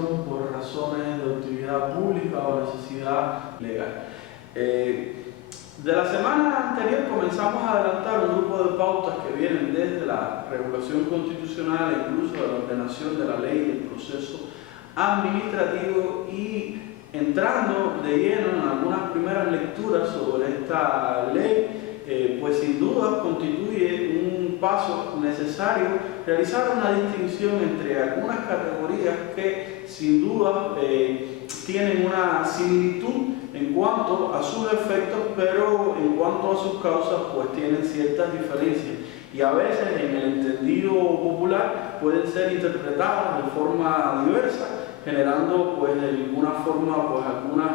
expropiación por razones de utilidad pública o necesidad legal. De la semana anterior comenzamos a adelantar un grupo de pautas que vienen desde la regulación constitucional e incluso de la ordenación de la ley y el proceso administrativo, y entrando de lleno en algunas primeras lecturas sobre esta ley, pues sin duda constituye un paso necesario realizar una distinción entre algunas categorías que sin duda tienen una similitud en cuanto a sus efectos, pero en cuanto a sus causas pues tienen ciertas diferencias y a veces en el entendido popular pueden ser interpretadas de forma diversa, generando pues de alguna forma pues algunas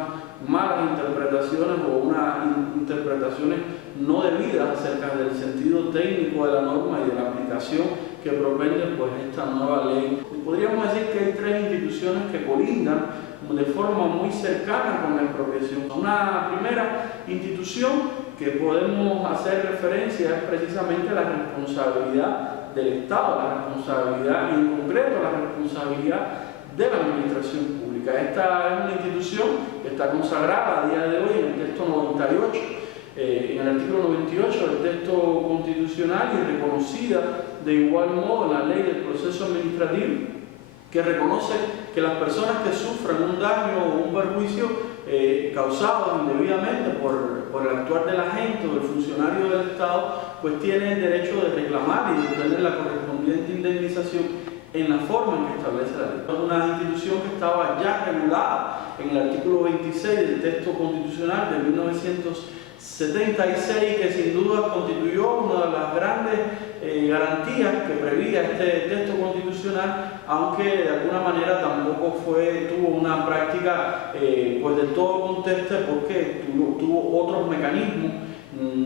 malas interpretaciones o unas interpretaciones no debidas acerca del sentido técnico de la norma y de la aplicación que propende pues esta nueva ley. Podríamos decir que hay tres instituciones que colindan de forma muy cercana con la expropiación. Una primera institución que podemos hacer referencia es precisamente la responsabilidad del Estado, la responsabilidad y en concreto la responsabilidad de la administración pública. Esta es una institución que está consagrada a día de hoy en el texto 98, en el artículo 98 del texto constitucional, y reconocida de igual modo en la ley del proceso administrativo, que reconoce que las personas que sufran un daño o un perjuicio causado indebidamente por el actuar del agente o del funcionario del Estado, pues tienen el derecho de reclamar y de obtener la correspondiente indemnización en la forma en que establece la ley. Es una institución que estaba ya regulada en el artículo 26 del texto constitucional de 1976, que sin duda constituyó una de las grandes garantías que prevía este texto constitucional, aunque de alguna manera tampoco tuvo una práctica pues del todo contesta, porque tuvo otros mecanismos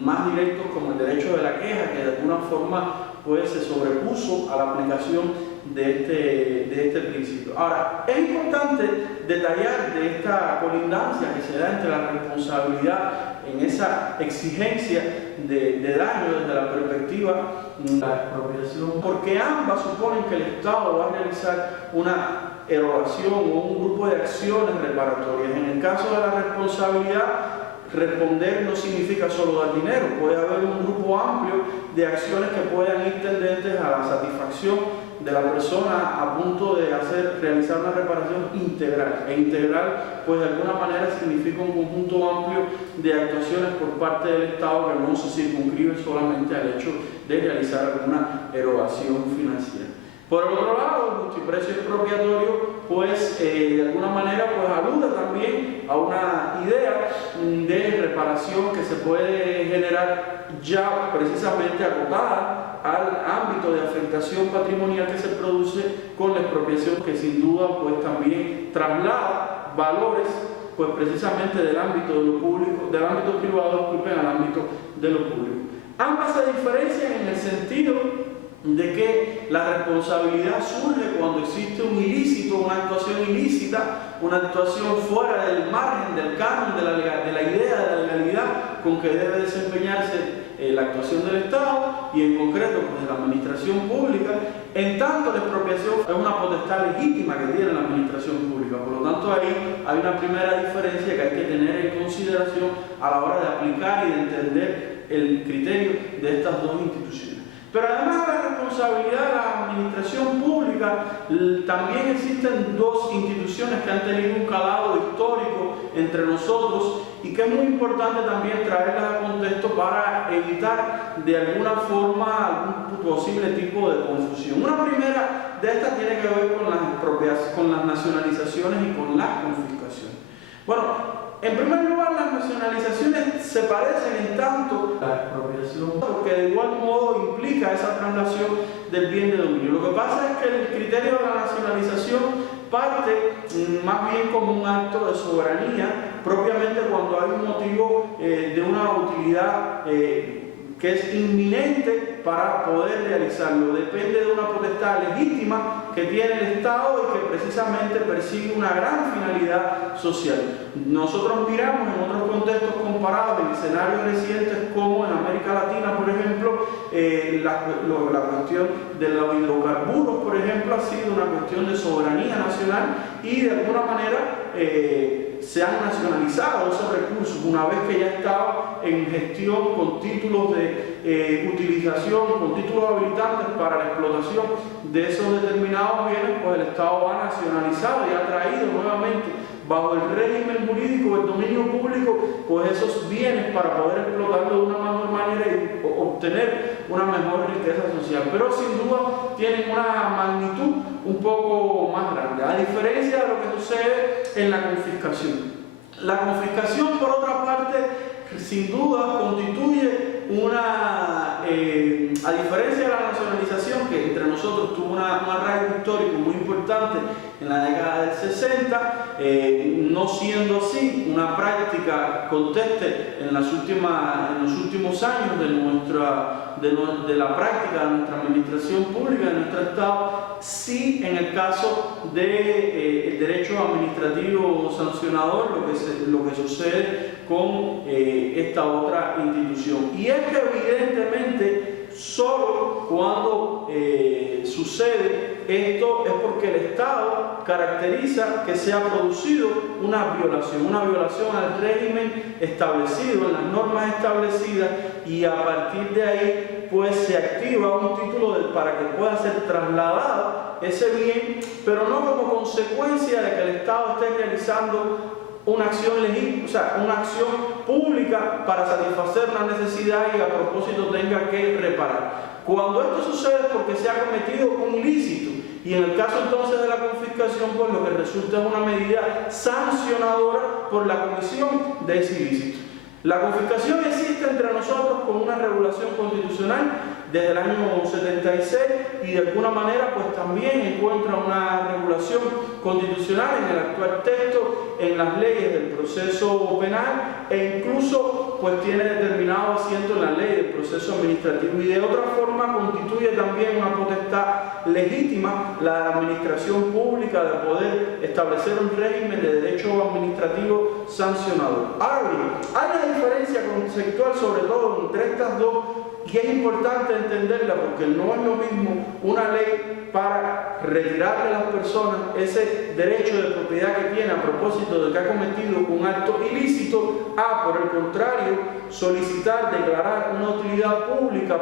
más directos como el derecho de la queja, que de alguna forma pues se sobrepuso a la aplicación de este principio. Ahora, es importante detallar de esta colindancia que se da entre la responsabilidad en esa exigencia de daño desde la perspectiva de la expropiación, porque ambas suponen que el Estado va a realizar una erogación o un grupo de acciones reparatorias. En el caso de la responsabilidad, responder no significa solo dar dinero, puede haber un grupo amplio de acciones que puedan ir tendentes a la satisfacción de la persona a punto de realizar una reparación integral. E integral, pues de alguna manera significa un conjunto amplio de actuaciones por parte del Estado que no se circunscribe solamente al hecho de realizar alguna erogación financiera. Por el otro lado, el multiprecio expropiatorio, pues de alguna manera pues alude también a una idea de reparación que se puede generar ya precisamente acotada al ámbito de afectación patrimonial que se produce con la expropiación, que sin duda pues también traslada valores pues precisamente del ámbito de lo público, del ámbito privado, al ámbito de lo público. Ambas se diferencian en el sentido de que la responsabilidad surge cuando existe un ilícito, una actuación ilícita, una actuación fuera del margen, del canon, de la idea de la legalidad con que debe desempeñarse la actuación del Estado y en concreto pues, de la administración pública. En tanto, la expropiación es una potestad legítima que tiene la administración pública. Por lo tanto, ahí hay una primera diferencia que hay que tener en consideración a la hora de aplicar y de entender el criterio de estas dos instituciones. Pero además de la responsabilidad de la administración pública, también existen dos instituciones que han tenido un calado histórico entre nosotros y que es muy importante también traerlas a contexto para evitar de alguna forma algún posible tipo de confusión. Una primera de estas tiene que ver con las nacionalizaciones y con las confiscaciones. Bueno, en primer lugar, las nacionalizaciones se parecen en tanto a la expropiación, porque de igual modo implica esa traslación del bien de dominio. Lo que pasa es que el criterio de la nacionalización parte más bien como un acto de soberanía, propiamente cuando hay un motivo de una utilidad que es inminente para poder realizarlo. Depende de una potestad legítima que tiene el Estado y que precisamente persigue una gran finalidad social. Nosotros miramos en otros contextos comparados, en escenarios recientes como en América Latina, por ejemplo, la cuestión de los hidrocarburos, por ejemplo, ha sido una cuestión de soberanía nacional y de alguna manera se han nacionalizado esos recursos una vez que ya estaba en gestión con títulos de utilización, con títulos habilitantes para la explotación de esos determinados bienes, pues el Estado ha nacionalizado y ha traído nuevamente bajo el régimen jurídico del dominio público pues esos bienes para poder explotarlo de una mejor manera y obtener una mejor riqueza social. Pero sin duda tienen una magnitud un poco más grande, a diferencia de lo que sucede en la confiscación. La confiscación, por otra parte, sin duda constituye una, a diferencia de la nacionalización, que entre nosotros tuvo un arraigo histórico muy importante en la década del 60, no siendo así una práctica conteste en los últimos años de la práctica de nuestra administración pública, de nuestro Estado, sí en el caso del derecho administrativo sancionador, lo que sucede con esta otra institución. Y es que evidentemente solo cuando sucede esto es porque el Estado caracteriza que se ha producido una violación al régimen establecido, en las normas establecidas, y a partir de ahí pues se activa un título para que pueda ser trasladado ese bien, pero no como consecuencia de que el Estado esté realizando una acción legítima, o sea, una acción pública para satisfacer una necesidad y a propósito tenga que reparar. Cuando esto sucede es porque se ha cometido un ilícito, y en el caso entonces de la confiscación, pues lo que resulta es una medida sancionadora por la comisión de ese ilícito. La confiscación existe entre nosotros con una regulación constitucional desde el año 76 y de alguna manera pues también encuentra una regulación constitucional en el actual texto, en las leyes del proceso penal e incluso pues tiene determinado asiento en la ley del proceso administrativo, y de otra forma constituye también una potestad legítima la administración pública de poder establecer un régimen de derecho administrativo sancionador. Ahora bien, hay una diferencia conceptual sobre todo entre estas dos, y es importante entenderla porque no es lo mismo una ley para retirarle a las personas ese derecho de propiedad que tiene a propósito de que ha cometido un acto ilícito, a, por el contrario, solicitar, declarar una utilidad pública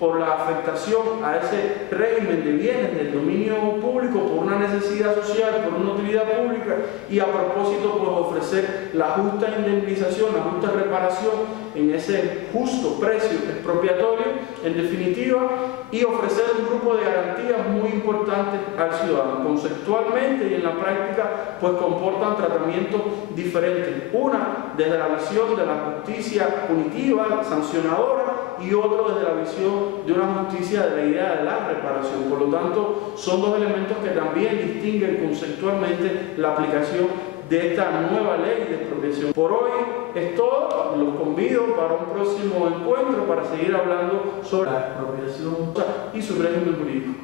por la afectación a ese régimen de bienes del dominio público, por una necesidad social, por una utilidad pública, y a propósito pues ofrecer la justa indemnización, la justa reparación en ese justo precio expropiatorio, en definitiva, y ofrecer un grupo de garantías muy importantes al ciudadano. Conceptualmente y en la práctica pues comportan tratamientos diferentes, una desde la visión de la justicia punitiva, sancionadora, y otro desde la visión de una justicia de la idea de la reparación. Por lo tanto, son dos elementos que también distinguen conceptualmente la aplicación de esta nueva ley de expropiación. Por hoy es todo, los convido para un próximo encuentro para seguir hablando sobre la expropiación y su régimen jurídico.